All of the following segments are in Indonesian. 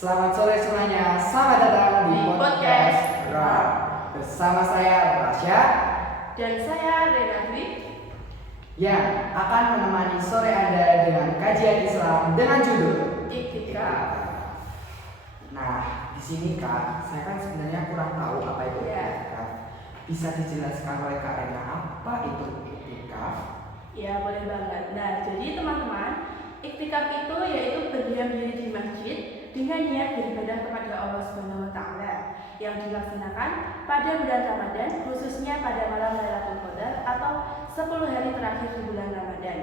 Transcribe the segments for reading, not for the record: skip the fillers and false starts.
Selamat sore semuanya, selamat datang di podcast Ram. Bersama saya Rasya dan saya Renatri yang akan menemani sore Anda dengan kajian Islam dengan judul Iktikaf. Nah, di sini Kak, saya kan sebenarnya kurang tahu apa itu iktikaf. Bisa dijelaskan oleh Kak Rena apa itu iktikaf? Ya, boleh banget. Nah, jadi teman-teman, iktikaf itu yaitu berdiam diri di masjid dengan niat beribadah kepada Allah Subhanahu wa taala yang dilaksanakan pada bulan Ramadan, khususnya pada malam Lailatul Qadar atau 10 hari terakhir di bulan Ramadan.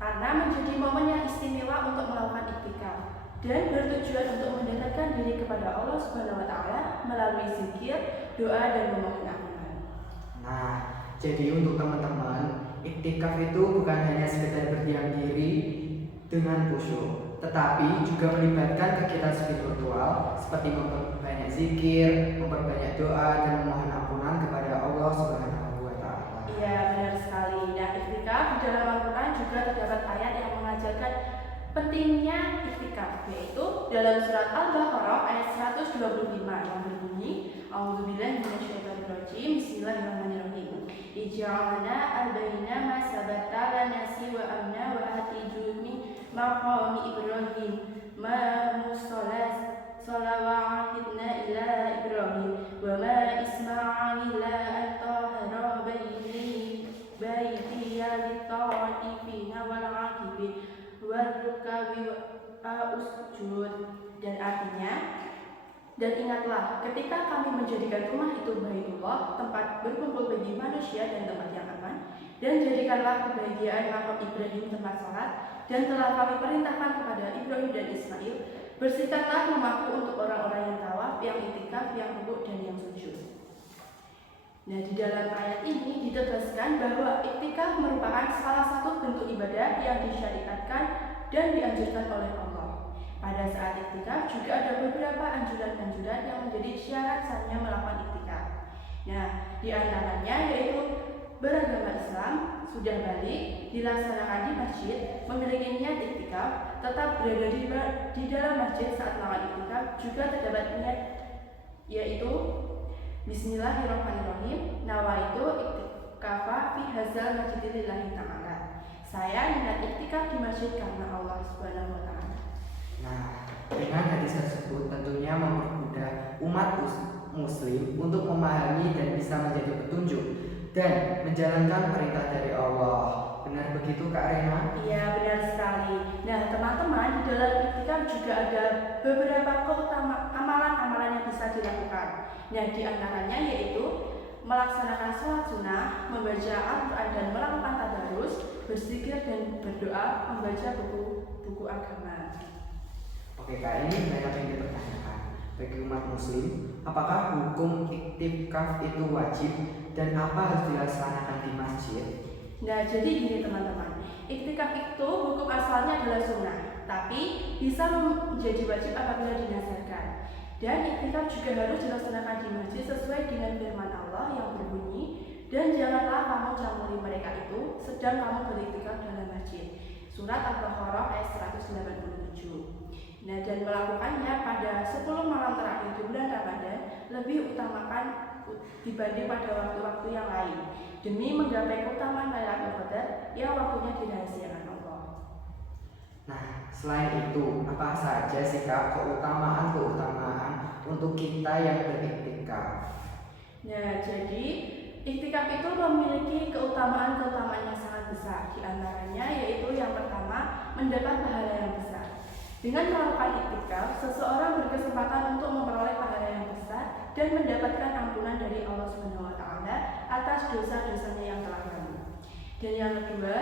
Karena menjadi momen yang istimewa untuk melakukan iktikaf dan bertujuan untuk mendekatkan diri kepada Allah Subhanahu wa taala melalui zikir, doa dan memohon ampunan. Nah, jadi untuk teman-teman, iktikaf itu bukan hanya sekedar berdiam diri dengan khusyuk, tetapi juga melibatkan kegiatan spiritual seperti memperbanyak zikir, memperbanyak doa, dan memohon ampunan kepada Allah Subhanahu wa taala. Iya, benar sekali. Nah, iktikaf di dalam Al-Quran juga terdapat ayat yang mengajarkan pentingnya iktikaf, yaitu dalam surat Al-Baqarah ayat 125 yang berbunyi, A'udzubillahi minasyaitonirrajim, Bismillahirrahmanirrahim. Ij'alna al-baina ma sabata lanasi wa amna wa atijuni maqami Ibrahim ma musallas salawatna ila Ibrahim wa ma isma'il la antahara baitiya lit-ta'ifina wal-'akifin warrukabi usjud. Dan artinya, dan ingatlah ketika kami menjadikan rumah itu Baitullah, tempat berkumpul bagi manusia dan tempat yang aman, dan jadikanlah kebahagiaan makam Ibrahim tempat salat, dan telah kami perintahkan kepada Ibrahim dan Ismail, bersihkanlah rumahku untuk orang-orang yang tawaf, yang iktikaf, yang rukuk dan yang sujud. Nah, di dalam ayat ini ditegaskan bahwa iktikaf merupakan salah satu bentuk ibadah yang disyariatkan dan dianjurkan oleh Allah. Pada saat iktikaf juga ada beberapa anjuran-anjuran yang menjadi syarat sahnya melakukan iktikaf. Nah, di antaranya yaitu beragama Islam, sudah balik, dilaksanakan di masjid, memiliki niat iktikaf, tetap berada di dalam masjid saat melakukan iktikaf, juga terdapat niat yaitu Bismillahirrahmanirrahim, nawaitu iktikafa fi hadzal masjid lillahi ta'ala. Saya niat iktikaf di masjid karena Allah Subhanahu wa taala. Nah, dengan hadis tersebut tentunya mempermudah umat muslim untuk memahami dan bisa menjadi petunjuk dan menjalankan perintah dari Allah. Benar begitu Kak Rena? Iya, benar sekali. Nah, teman-teman, di dalam iktikaf juga ada beberapa amalan-amalan yang bisa dilakukan. Nah, di antaranya yaitu melaksanakan sholat sunnah, membaca Al-Quran dan melakukan tadarus, berzikir dan berdoa, membaca buku-buku agama. Oke Kak, ini banyak yang dipertanyakan bagi umat muslim, apakah hukum iktikaf itu wajib dan apa harus dilaksanakan di masjid? Nah, jadi gini teman-teman, iktikaf itu hukum asalnya adalah sunnah, tapi bisa menjadi wajib apabila dinazarkan. Dan iktikaf juga harus dilaksanakan di masjid sesuai dengan firman Allah yang berbunyi, dan janganlah kamu campuri mereka itu sedang kamu beriktikaf dalam masjid. Surat Al-Baqarah ayat 187. Nah, dan melakukannya pada 10 malam terakhir di bulan Ramadan lebih utamakan dibanding pada waktu-waktu yang lain, demi menggapai keutamaan Lailatul Qadar yang waktunya dirahasiakan Allah. Nah, selain itu, apa saja sih Kak keutamaan untuk kita yang beriktikaf? Nah, jadi iktikaf itu memiliki keutamaan-keutamaan yang sangat besar. Di antaranya yaitu yang pertama, mendapat pahala yang besar. Dengan melakukan iktikaf, seseorang berkesempatan untuk memperoleh pahala yang besar dan mendapatkan ampunan dari Allah Subhanahu wa taala atas dosa-dosanya yang telah lalu. Dan yang kedua,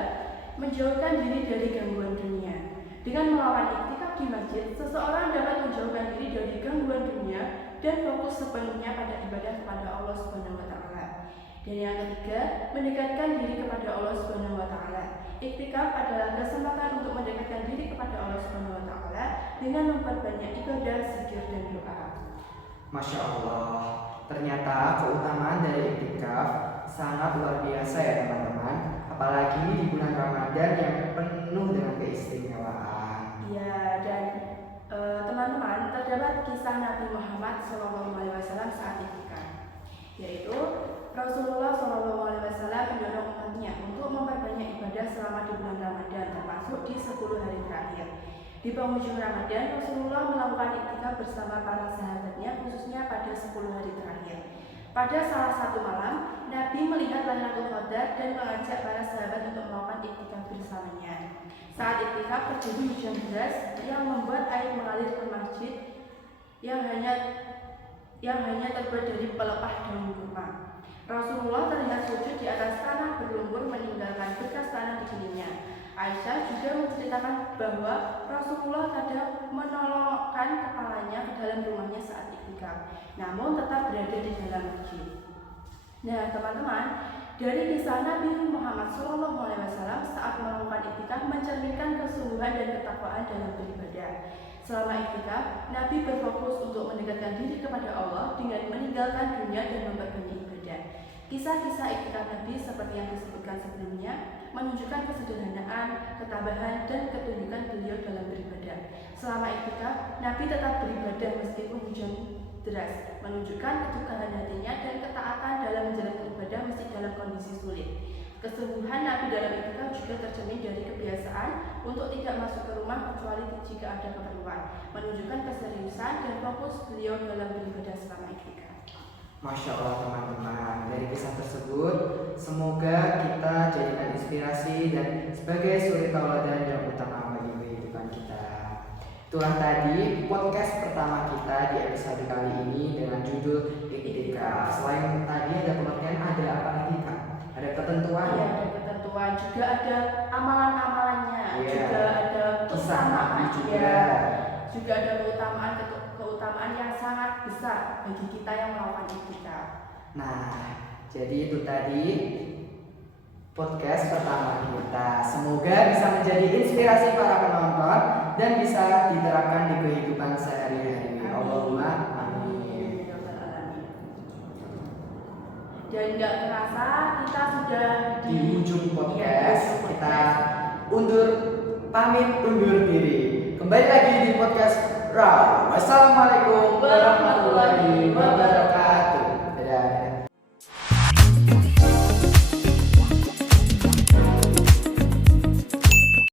menjauhkan diri dari gangguan dunia. Dengan melakukan iktikaf di masjid, seseorang dapat menjauhkan diri dari gangguan dunia dan fokus sepenuhnya pada ibadah kepada Allah Subhanahu wa taala. Dan yang ketiga, mendekatkan diri kepada Allah Subhanahu wa taala. Iktikaf adalah kesempatan untuk mendekatkan diri kepada Allah Subhanahu wa taala dengan memperbanyak ibadah, zikir dan doa. Masya Allah, ternyata keutamaan dari iktikaf sangat luar biasa ya teman-teman. Apalagi di bulan Ramadan yang penuh dengan keistimewaan. Iya, dan teman-teman, terdapat kisah Nabi Muhammad SAW saat iktikaf, yaitu Rasulullah SAW mendorong umatnya untuk memperbanyak ibadah selama di bulan Ramadan, termasuk di 10 hari terakhir. Di penghujung Ramadan, Rasulullah melakukan iktikaf bersama para sahabatnya, khususnya pada 10 hari terakhir. Pada salah satu malam, Nabi melihat Lailatul Qadar dan mengajak para sahabat untuk melakukan iktikaf bersamanya. Saat iktikaf terjadi hujan deras yang membuat air mengalir ke masjid yang hanya terbuat dari pelepah daun kurma. Rasulullah terlihat sujud di atas tanah berlumpur meninggalkan bekas tanah di kelilingnya. Aisyah juga menceritakan bahwa Rasulullah kadang menolongkan kepalanya ke dalam rumahnya saat iktikaf, namun tetap berada di dalam masjid. Nah, teman-teman, dari kisah Nabi Muhammad SAW saat melakukan iktikaf mencerminkan kesungguhan dan ketakwaan dalam beribadah. Selama iktikaf, Nabi berfokus untuk mendekatkan diri kepada Allah dengan meninggalkan dunia dan memperbanyak ibadah. Kisah-kisah iktikaf Nabi seperti yang disebutkan sebelumnya menunjukkan kesederhanaan, ketabahan, dan ketunjukan beliau dalam beribadah. Selama iktikaf, Nabi tetap beribadah meskipun hujan deras, menunjukkan kecukupan hatinya dan ketaatan dalam menjalankan ibadah meski dalam kondisi sulit. Kesungguhan Nabi dalam iktikaf juga tercermin dari kebiasaan untuk tidak masuk ke rumah kecuali jika ada keperluan, menunjukkan keseriusan dan fokus beliau dalam beribadah selama iktikaf. Masya Allah teman-teman, dari kisah tersebut semoga kita jadikan inspirasi dan sebagai suri tauladan yang utama bagi kehidupan kita. Itulah tadi podcast pertama kita di episode kali ini dengan judul iktikaf. Selain tadi ada pengertian, ada apa lagi Kak? Ada ketentuan? Ya, ada ketentuan, juga ada amalan-amalannya, juga ada kisah Nabi juga ada keutamaan yang sangat besar bagi kita yang melakukan iktikaf. Nah, jadi itu tadi podcast pertama kita. Semoga bisa menjadi inspirasi para penonton dan bisa diterapkan di kehidupan sehari-hari. Allahumma amin. Dan nggak terasa kita sudah Di ujung podcast, kita pamit undur diri. Kembali lagi di podcast Raw. Wassalamualaikum warahmatullahi wabarakatuh.